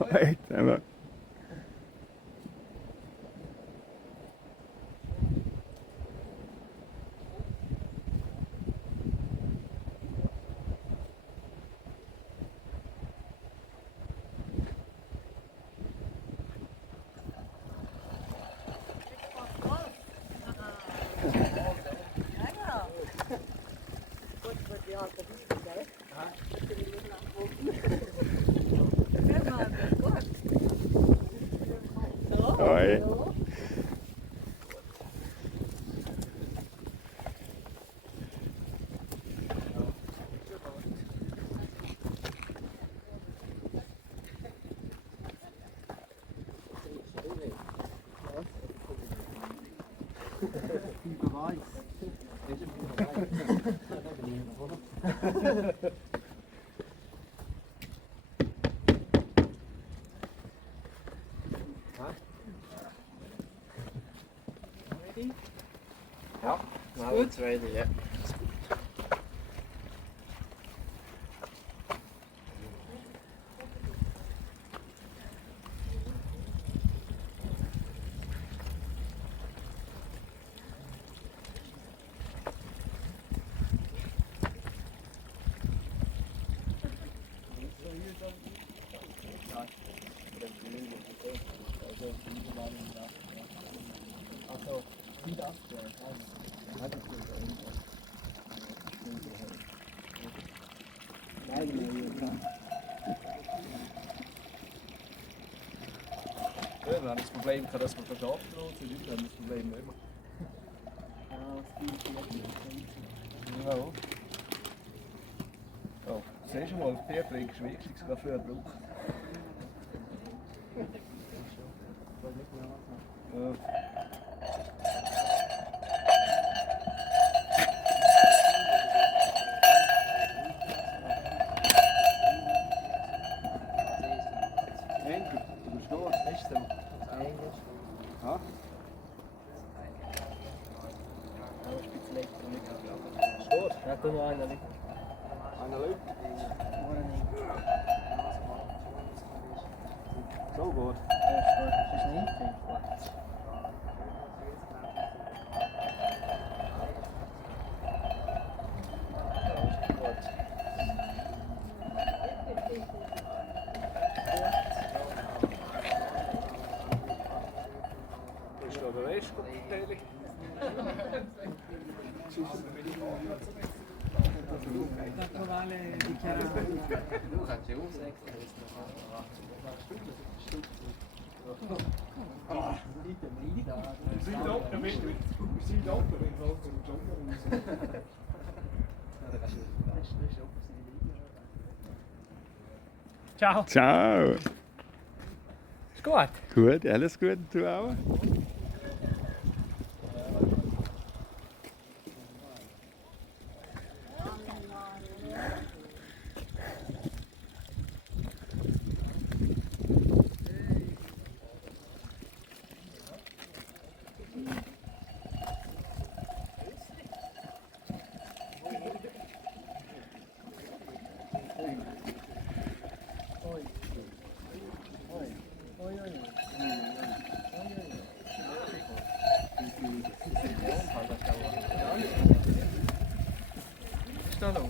Echt, aber. Oi. Ja, now it's ready, yeah. Früher haben wir das Problem gehabt, dass wir schon abgerollt sind, heute haben wir das Problem nicht mehr. Ja. Ja, siehst du mal, Bierbrink ist wirklich sogar früher gebraucht. Ja. Enkel, du stehst, ist so. Ja? Stehst? Ja, tu noch einer. Einer Leute. So gut. Das ist nicht viel. Ist da der Rest vom Teil? Ciao. Ciao. Ist gut? Gut, alles gut, du auch? Ist da los?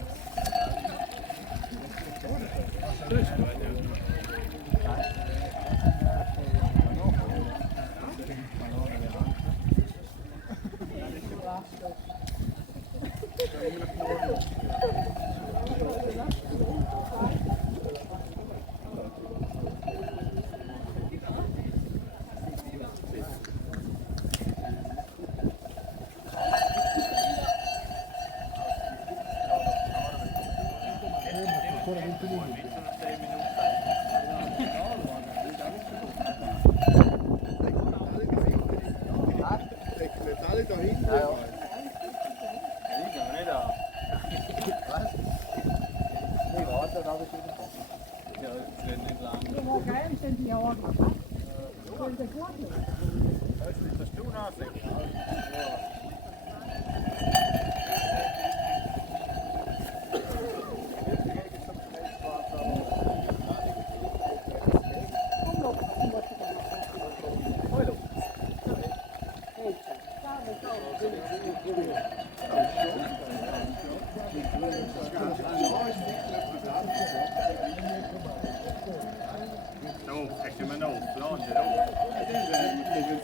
Hast du mir noch Plan? Wenn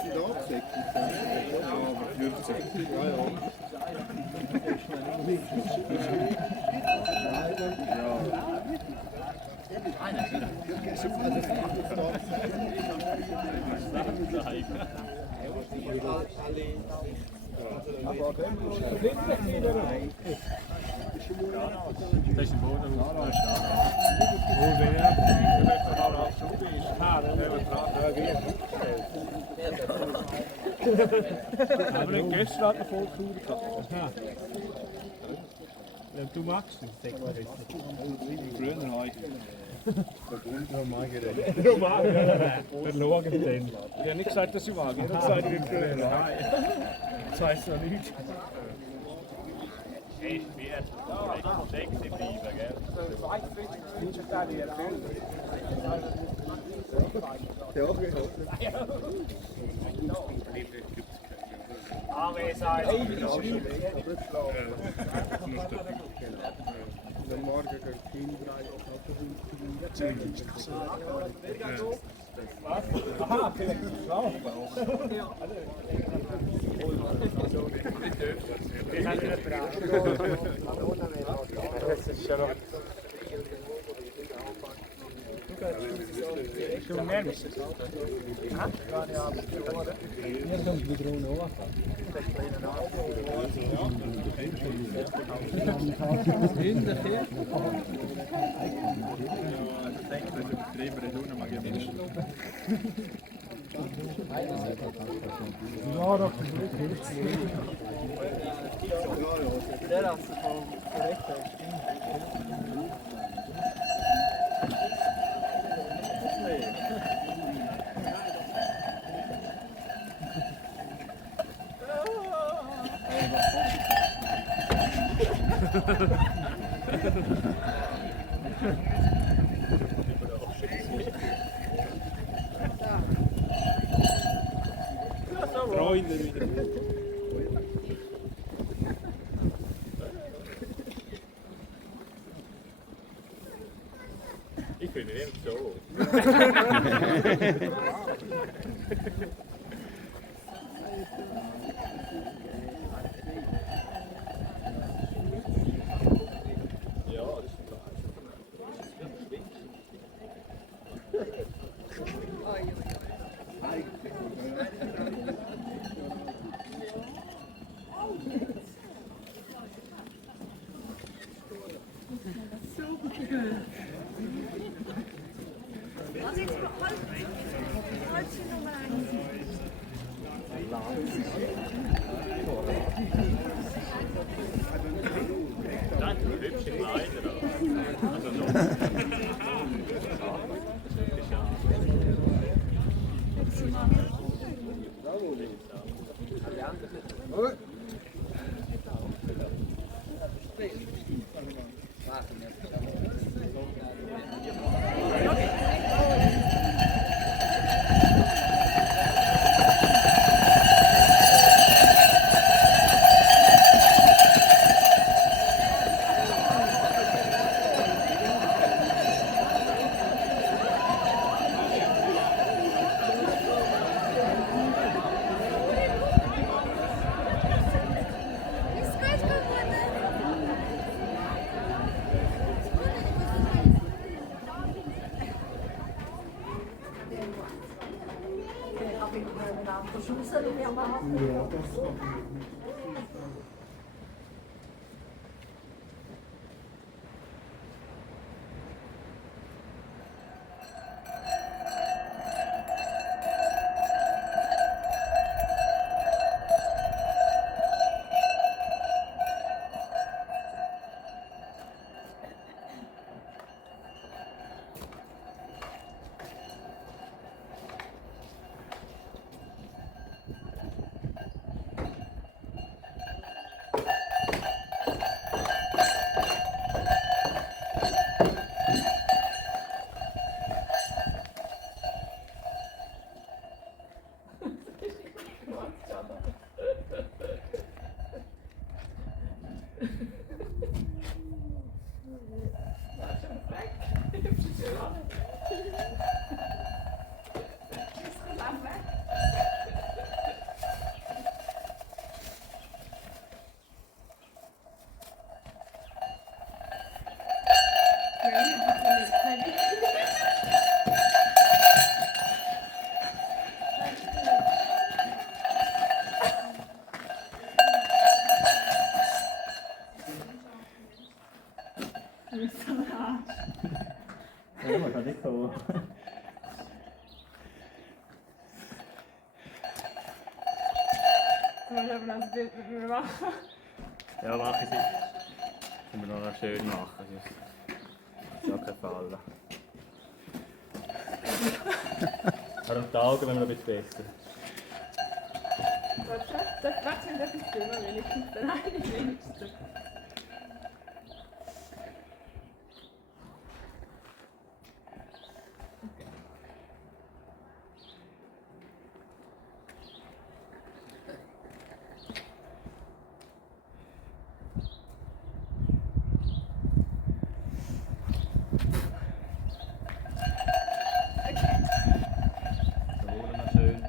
sie da abgedeckt sind, ja, aber 50. Ja, ja. Das ist ein Boden. Aber nicht gestern hat er voll Tour gehabt. Du magst es, sag mal. Früher habe ich. Verloren den. Ich habe nicht gesagt, dass ich mag. Ich habe gesagt, ich bin früher. Das heisst noch nichts. Ich bin jetzt sexy bleiben, gell? Dann morgen gehen Kinder Freunde wieder. Ich finde ihn so. Ja, das ist klar. Du musst aber noch ein Bild mit mir machen. Ja, mache ich sie. Können wir noch schön machen. Das ist ja kein Fall. Aber um die Augen wenn wir noch ein bisschen besser. Warte, darf ich etwas filmen wenigstens? Nein, wenigstens. Da oben noch schön.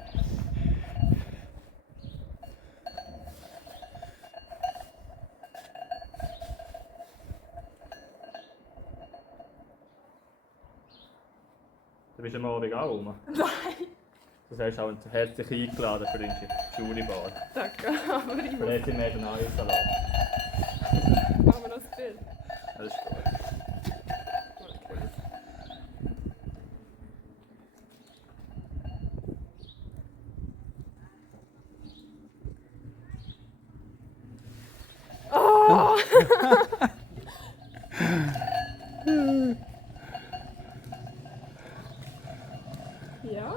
Du bist am Abend auch rum? Nein. Das heißt auch herzlich eingeladen für den Schulibad. Danke, aber ich muss. Vielleicht sind wir den neuen Salat. Machen wir noch ein Bild. Das ist gut. Okay. Oh! Ja?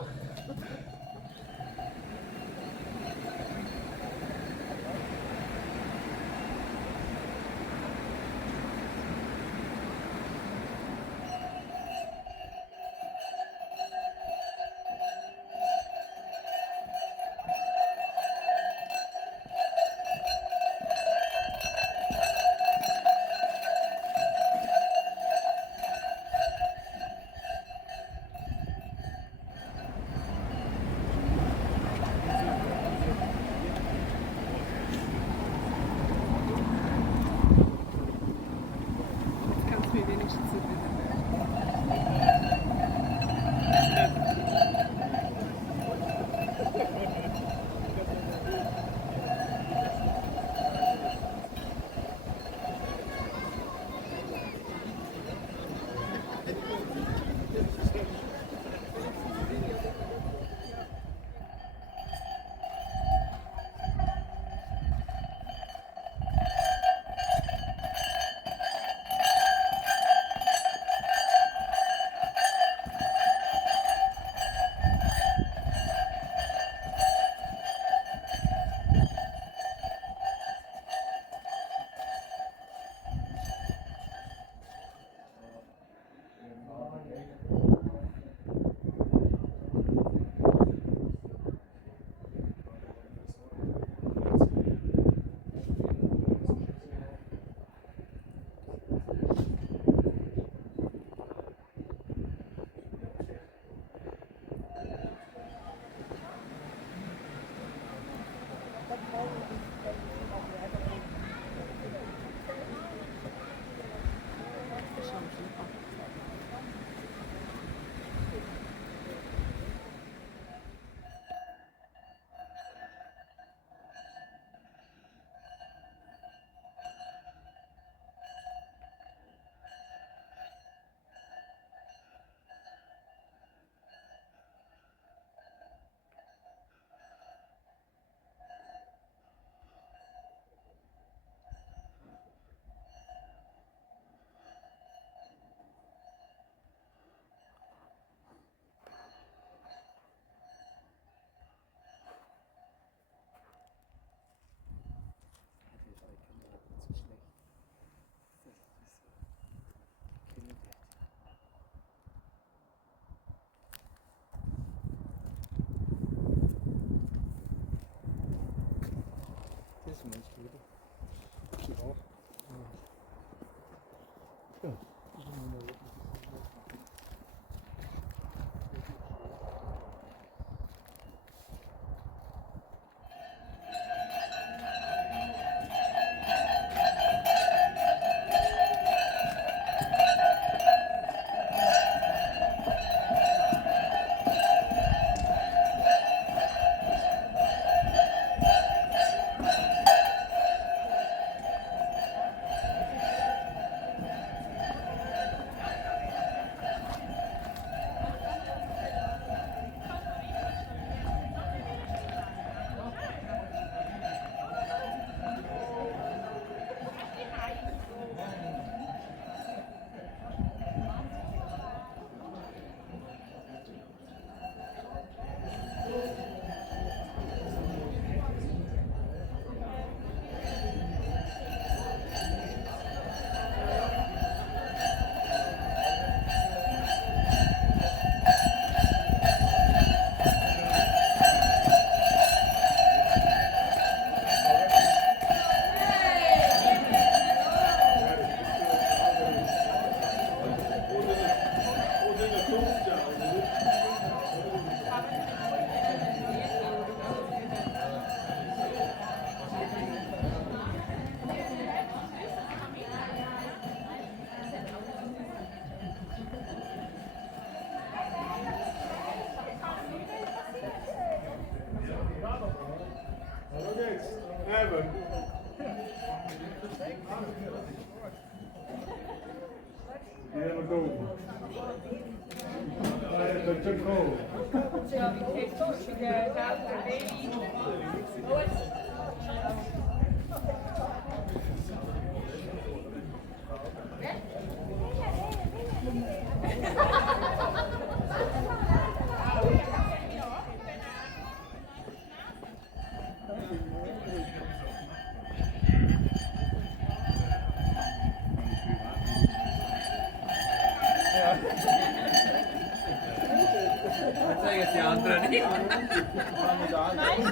Here we go. Good to go. Das zeigen die anderen nicht. Ja, merci.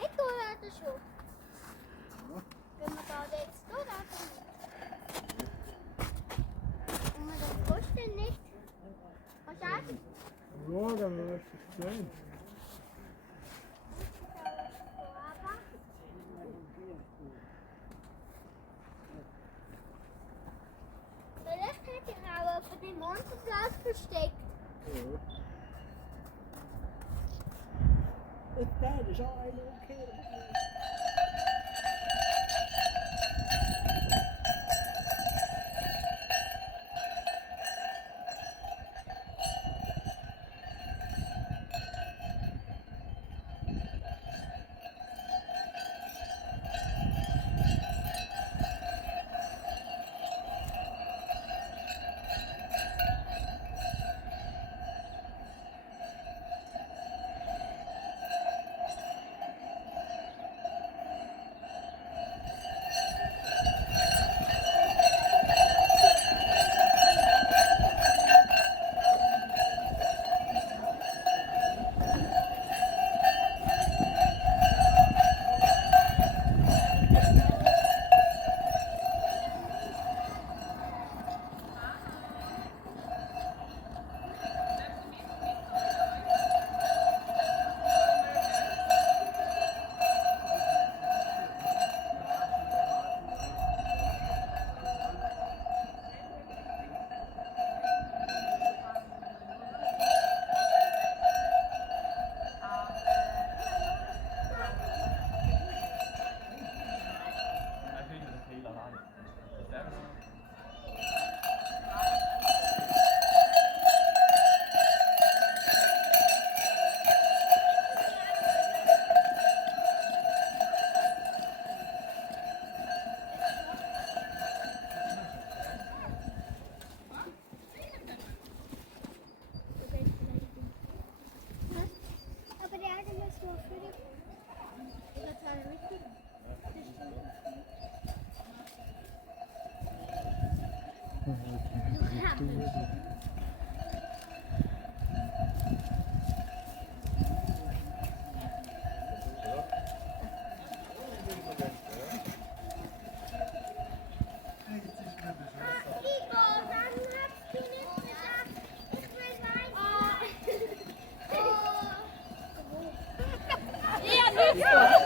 Niet door laten zo. Kunnen we daar dit door laten? Maar dat kost niet. Wat staat er? Ja, dan wil ik het zijn. De licht heb je nou op die monsterplaats versteekt. That is all I don't care about.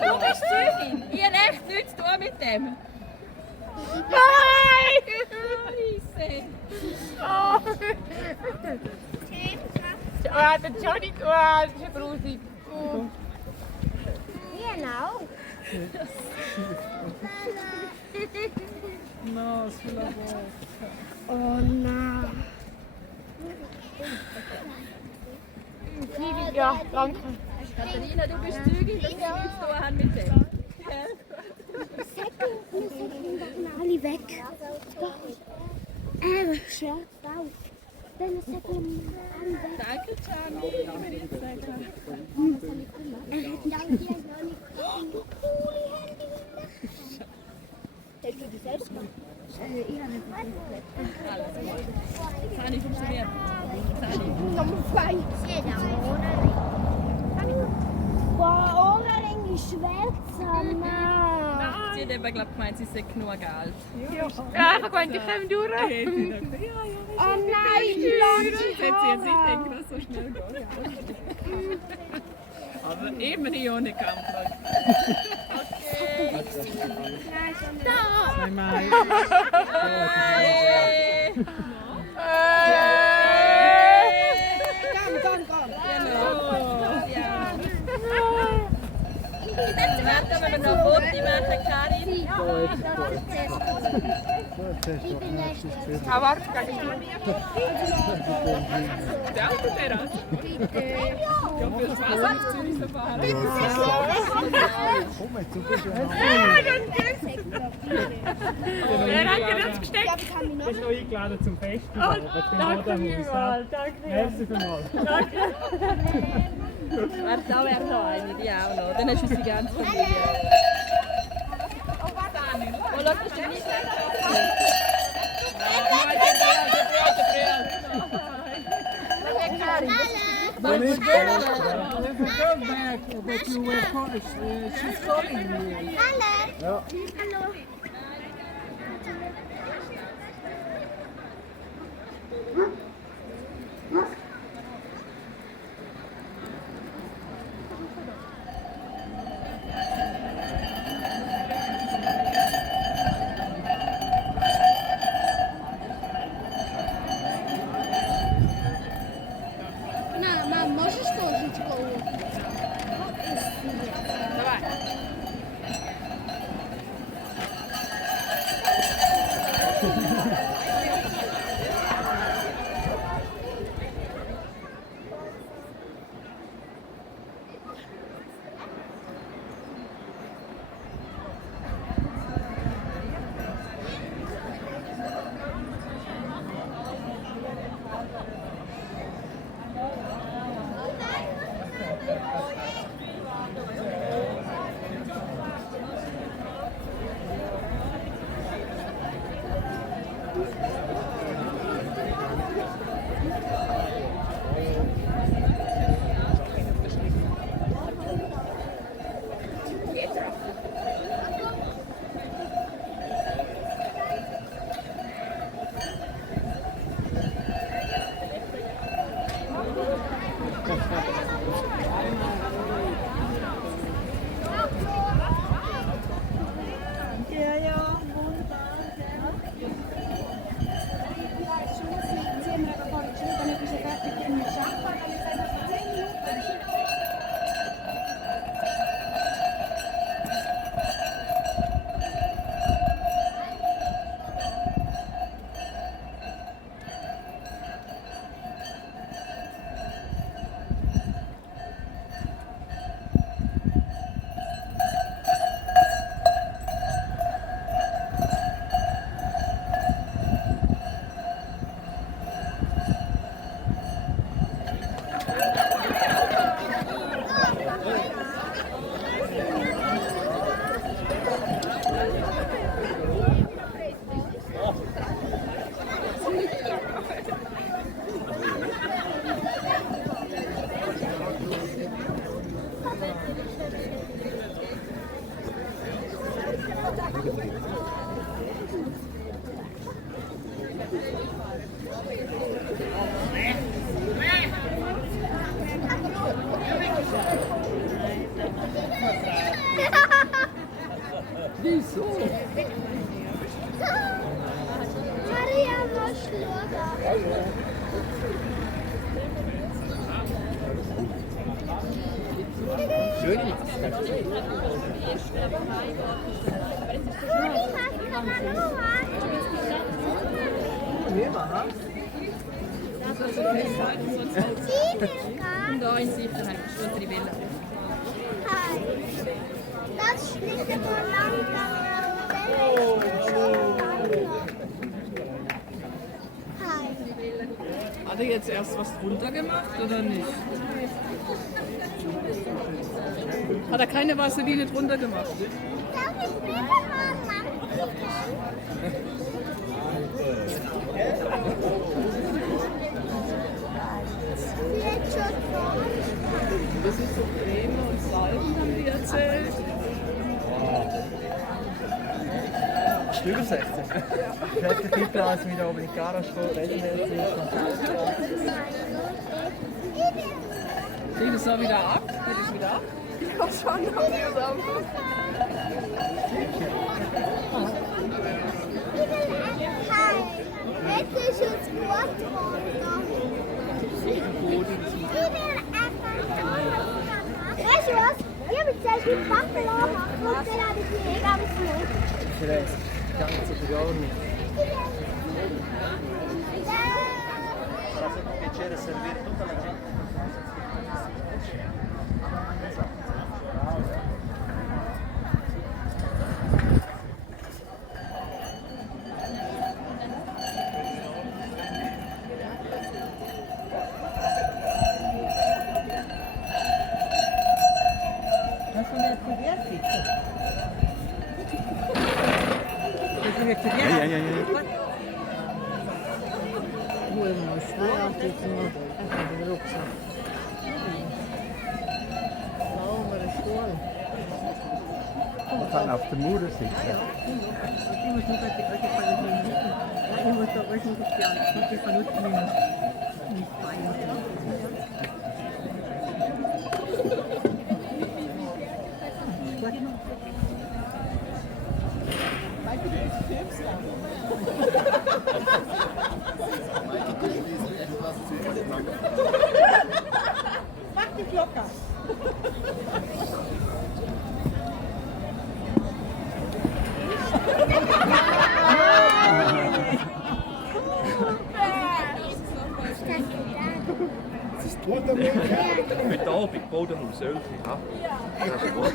Du bist Zürich. Ich habe echt nichts zu tun mit dem. Nein! Scheisse. Oh. Ah, der Johnny, das ist ja grusig. Genau. no, sulla bocca. Oh no. Ja, danke. Katharina, du bist Zeugin, dass wir nichts zu tun haben mit dem. Wir sind alle weg. Scherz auf. Dann sagen wir alle weg. Danke, Gianni, ich will jetzt sagen. Danke, Johnny. Du coole Handy. Hast du die selbst gemacht? Ich habe nicht gemacht. Das hat nicht funktioniert. Nummer 2. Wow, Ohrring ist schwer zusammen. Sie hat eben, glaube ich, gemeint, sie sei genug Geld. Ja, einfach gemeint, ich komme durch. Oh nein, Jetzt hat sie jetzt nicht gedacht, dass es so schnell geht. Aber immer nicht ohne Kampf. Warte, wenn wir noch Foto machen, Karin. Ich bin nächstes. Ah, warte, kann ich Danke, Teras. Bitte. Ja, viel Spaß auf Zürich zu fahren. Wer hat dir das gesteckt? Ich bin noch eingeladen zum Festival. Danke vielmals, danke. Merci vielmals. Warte, da wäre noch eine, die auch noch. Dann hast du unsere ganze Familie. Oh, lass mich den nicht There's a girl back, but you were Polish. She's calling me. Hallo. Mama, możesz położyć koło? Maria, masz loda. schöne Maske. Und da in Sicherheit, das ist die Welle. Das schlägt aber langsam. Hat er jetzt erst was drunter gemacht oder nicht? Hat er keine Vaseline drunter gemacht? Darf ich bitte mal machen? Das ist so Creme und Salben, haben die erzählt. Über 16. Ich hätte den Titel, als wir da oben in die Garage stehen, Geht es da wieder ab? Geht es wieder ab? Ich komme schon auf die zusammen. Hätte ich jetzt gut weißt du was? Ich habe jetzt erst die Pappe anmachen und dann habe ich die Mega besucht. Ich kann jetzt sogar gar nicht. Piacere servire tutta la gente. Man kann auf der Mauer sitzen. Ich muss nur die alte Qualität machen. Ich muss da wöchentlich die Verluste nehmen. Nicht feiern. Mach dich locker. Mit Abend, Bodenhaus, 11. Ja. Das ist gut.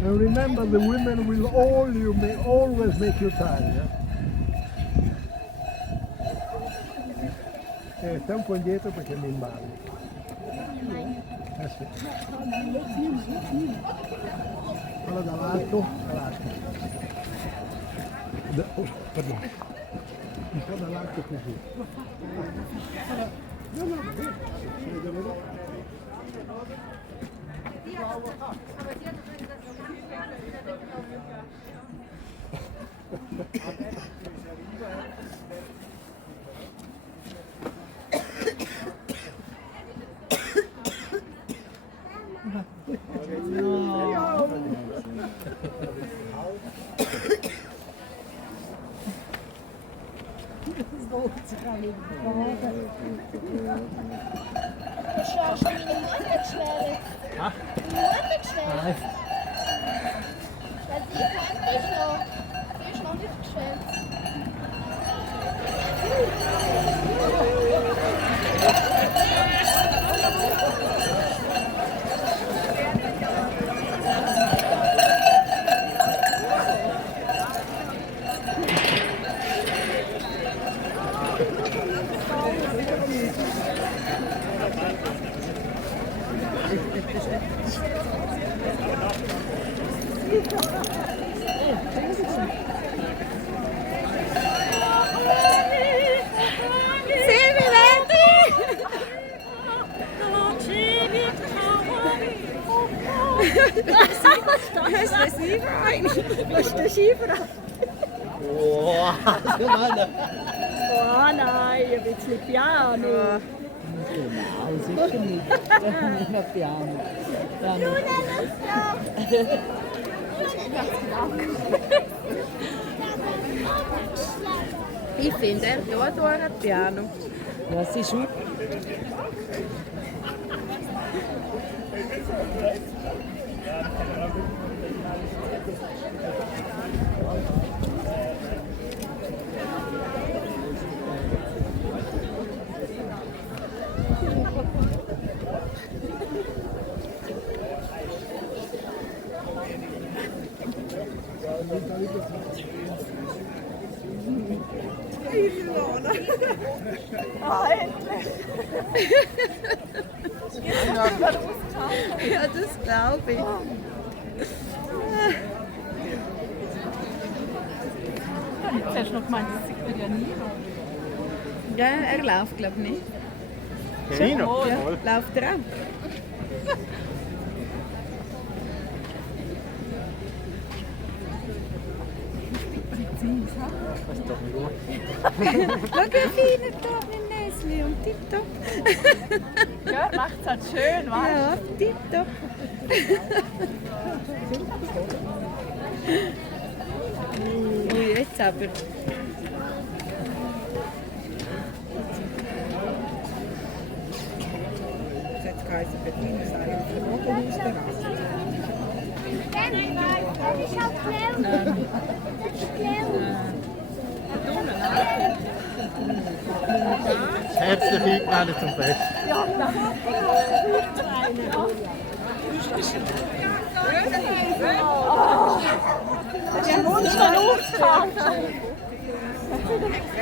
And remember, the women will always make you tired. Stai un po' indietro perché mi imballi. Sì. Quello dall'alto, pardon. Un po' dall'alto così. Hast du schon meine Mutter geschwärzt? Ah. Meine Mutter geschwärzt? Nein. Weil sie kennt dich noch. Sie ist noch nicht geschwärzt. Was ist der Skiverein? Was ist der Skiverein? Wow, so meine. Oh nein, ein bisschen Piano. Nein, sicher nicht. Nicht Piano. Ich finde, er tut ein Piano. Ja, es ist gut. Ja, das glaube ich. Zuerst noch gemeint, das ist ja nie. Ja, er läuft, glaube ich, nicht. Nino? Ja, läuft er auch? Das ist doch nicht gut. Schau, wie fein er da mit Näsli und tipptopp. Ja, macht es halt schön, weißt Ja, tipptopp. Ui, jetzt aber. Jetzt geheißen Bettina, sei auf der Bogenhausterrasse. Das ist auch Clown. Das ist Clown. Herzlich eingeladen zum Fest. Der Mund ist schon aufgefangen. Ich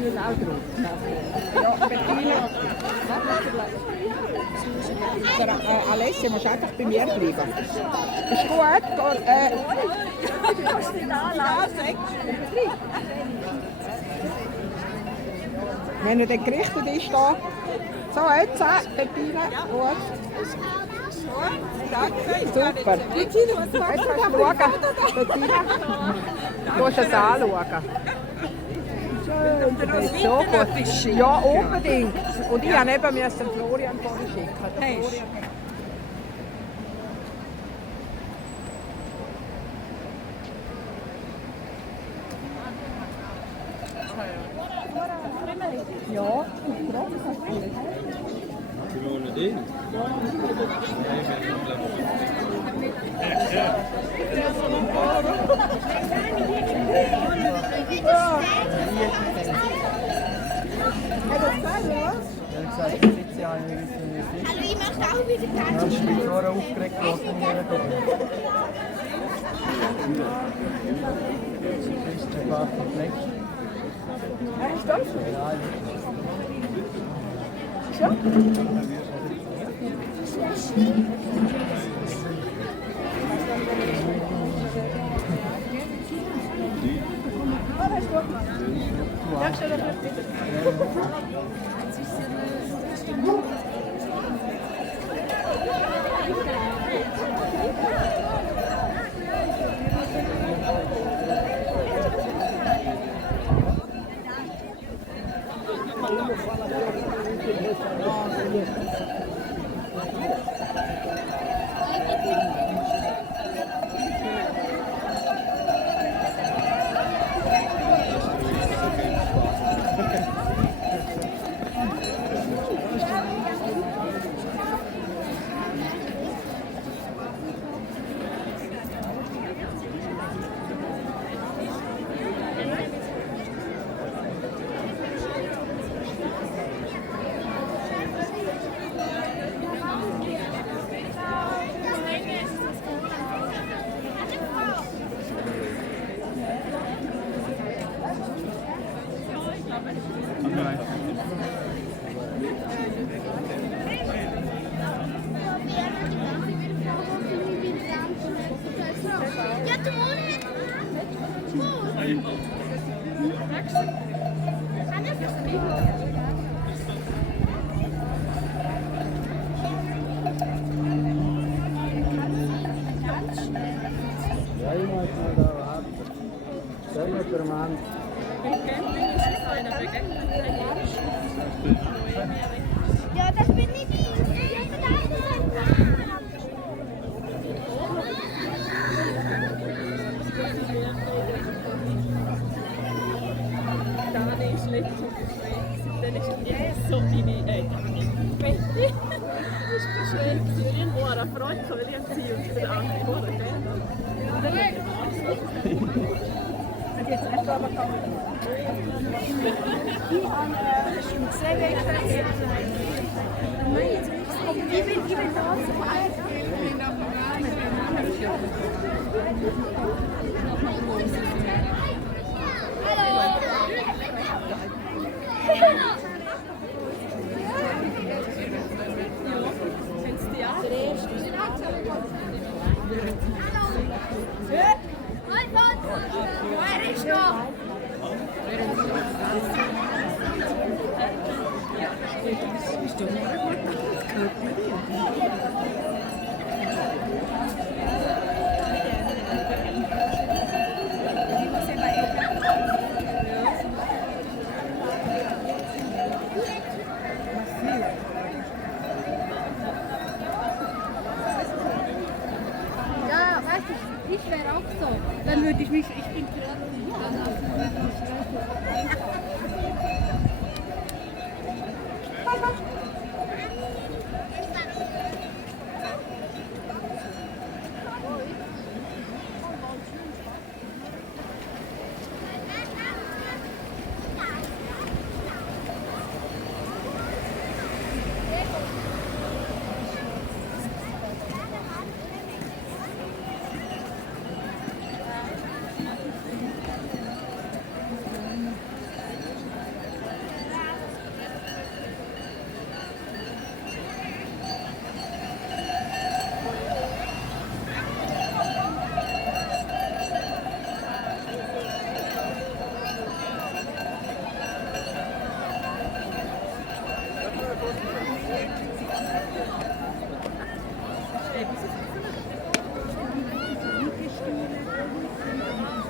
will auch drauf. Ja, Bettina. Alessia, musst einfach bei mir bleiben. Ist gut? Wenn er dann gerichtet ist, da. So, jetzt, Bettina. Gut. Super. Jetzt kannst du schauen. Bettina, du musst es anschauen. Das ist so gut. Ja, unbedingt. Und ich musste eben Florian vorhin schicken. Ja, gesagt, ich sitze ja nicht, wie es ist. Hallo, ich möchte auch wieder Ja, tanzen. ich bin vorher aufgeregt worden. Ist der Bach perfekt? Ja, Ja, du Monat. Kann das Ja, das bin nicht ich. Ich bin eine. Dani ist letztens dann ist so meine Betty. Das ist schön. Sie war irgendwo an einer Freude, weil ich sie und der andere wurde, gell? Und dann hat Und jetzt einfach aber kommen. Ich bin da so Wer ist noch? Ja, weißt du, ich wäre auch so. Dann würde ich mich, ich bin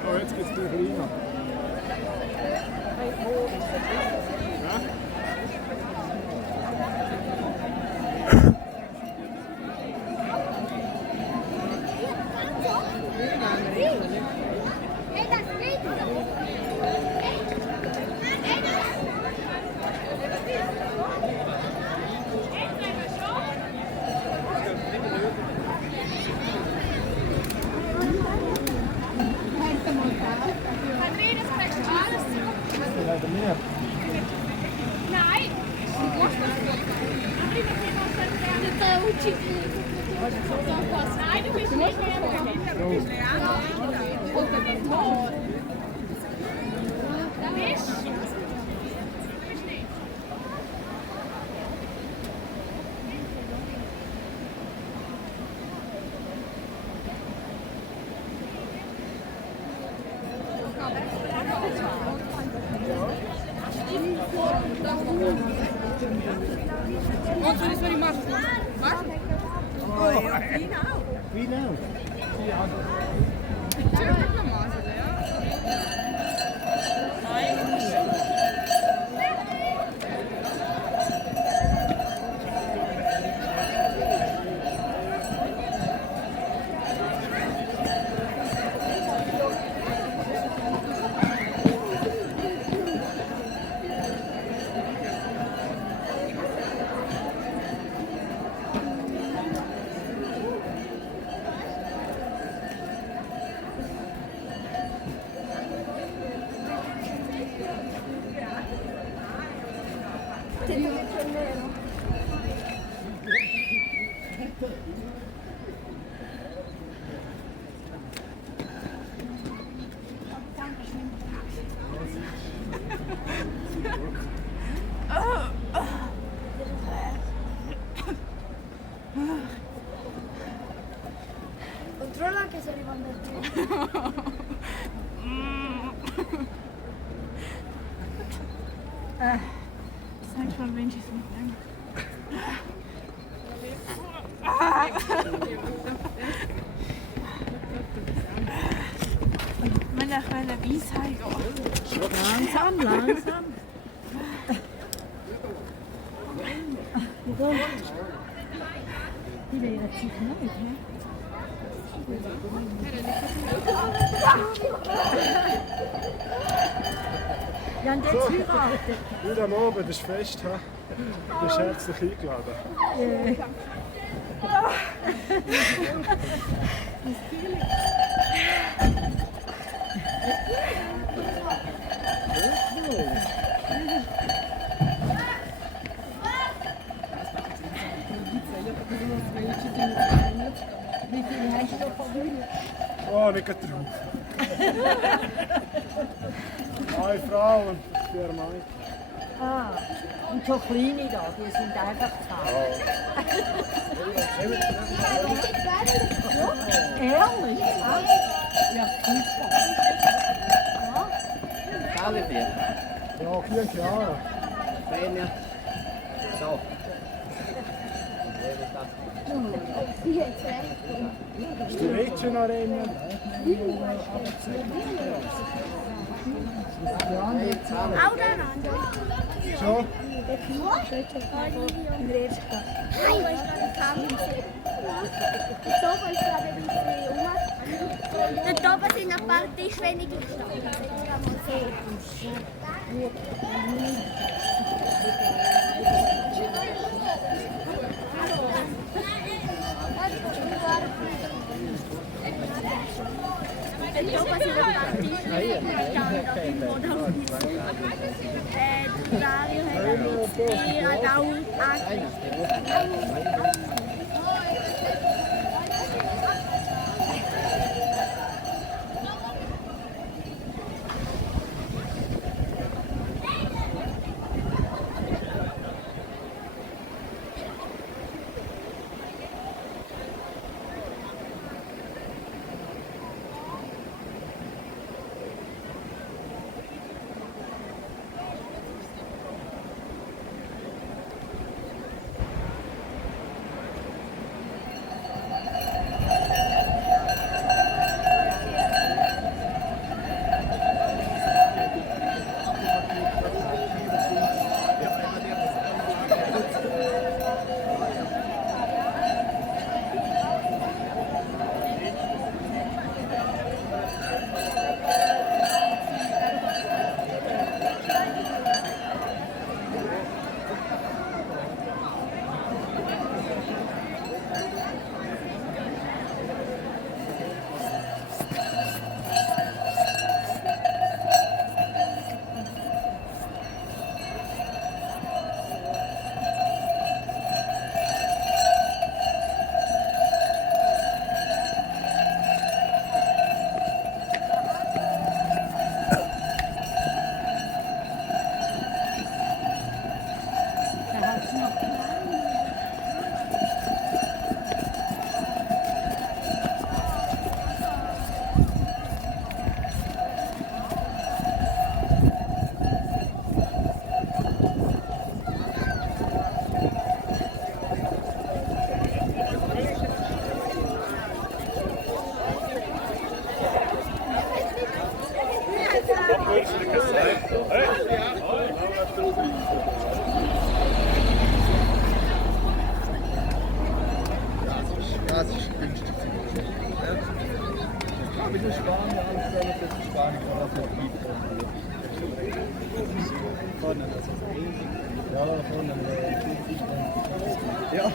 Oh, jetzt geht's durch Lina. Hey, das geht Nein! Nein, du bist nicht Wie nou? Sag mal, Mensch, ist mit dem. Man darf mal eine Weisheit Langsam, langsam. Die lehrt sich nicht, hä? Ja, und jetzt heiraten. Heute am Abend ist Fest, he? Du bist herzlich eingeladen. Oh, nicht drauf. Eine Frau und 4 Mann. Ah, und so kleine da, die sind einfach zart. Ehrlich? Ah, ja, super. Alle 4. Ja, 4 Jahre. Prämie. So. Ist die Mädchen noch rennen? Auch dann Schon? Dort oben sind ein paar Tische weniger gestanden. Dort oben sind ein paar Tische weniger gestanden. Dario hat auch Das ist günstig. Mit dem Spanien, alles soll das Spanien auch noch vorne, das ist riesig. Ja, vorne, ja.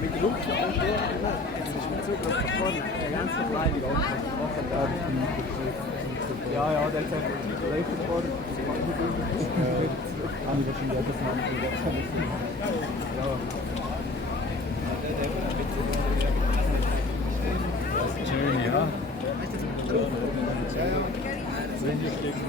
Mit der Luft und so. Es ist nicht so groß vorne. Der ganze kleine Ja, ja, der hat leichter vor. Habe ich wahrscheinlich jedes Mal ja. Das ist schön, ja. Wenn ich gegen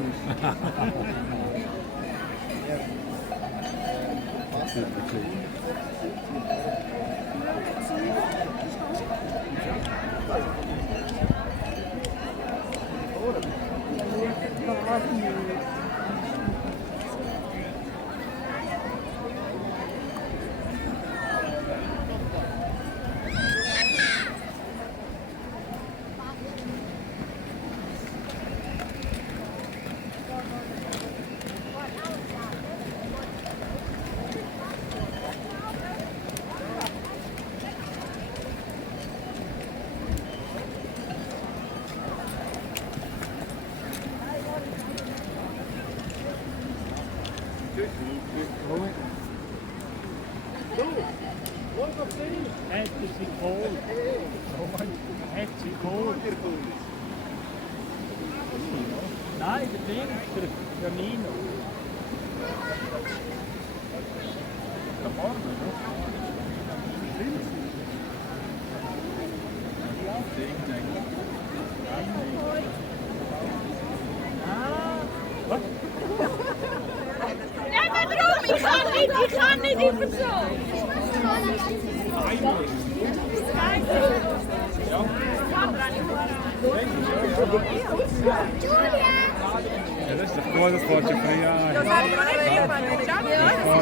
Nein, der Ding, der Janino. Da vorne, ne? Ja, aber warum? Ich kann nicht immer so. Ja, das ist doch gut, das fährt ja früher an. Das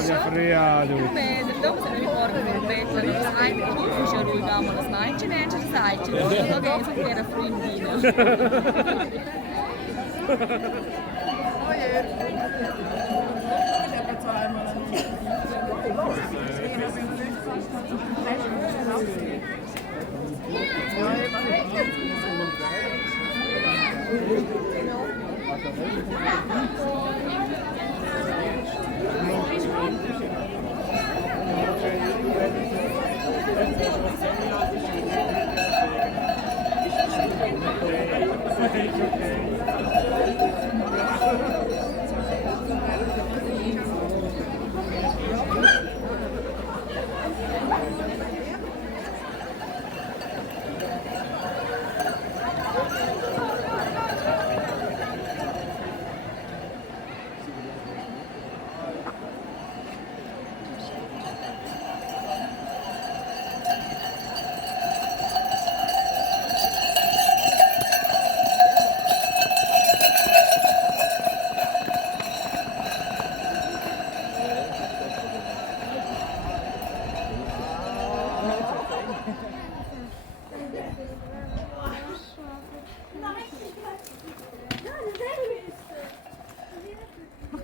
fährt ja früher an, du. Da muss ich nicht morgen mit Peter. Das eine ist ja ruhig einmal das Mädchen, das Seitchen. Da geht es mit ihrer Freundin.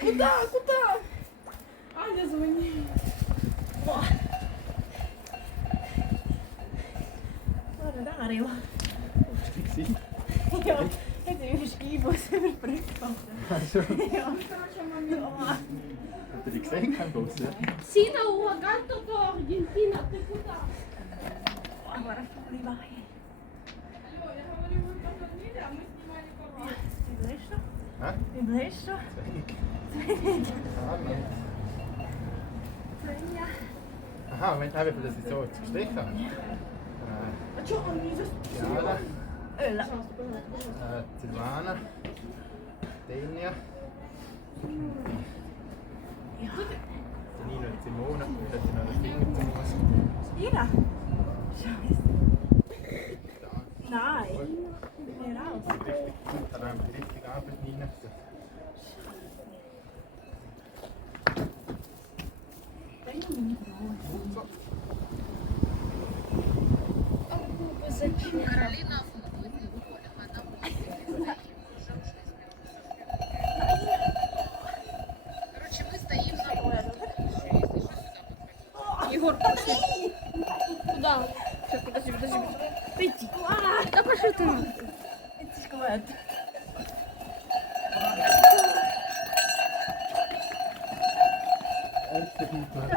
Куда? Аня звонит. Ora, Dario. Ja, jetzt bin ich Skibus überbrückt. Also, Ja, ja. habt ihr die gesehen, kein Bus? Ja? Sina, uogato to Argentina, te kuda. Agora fuori vai. Wie bläst du? Hä? Wie bläst du? Ja. Aha, Moment, wie viel das ich so gestrichen habe. Diana, Öllä. Silvana, Tenia, Nina und Simone, und dann noch das Ding zum Was. Ina? Scheiße. Nein. Mehr raus. Dann haben wir die richtige Arbeit, Nina. Егор, пошли. Куда? Сейчас, подожди. Иди. Да пошли ты. Jetzt ist gut. Herzlichen Dank.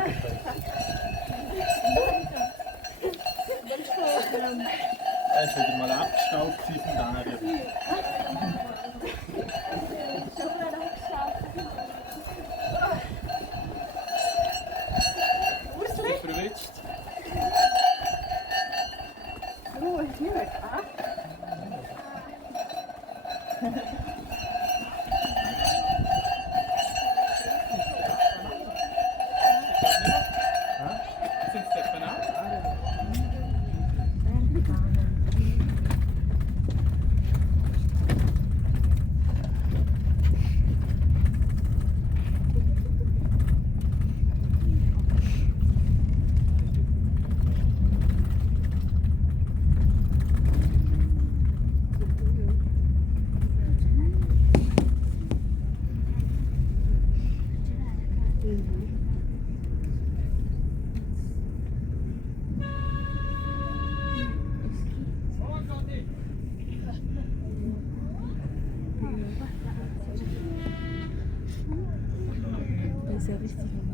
Sind Stefan Das ist ja richtig.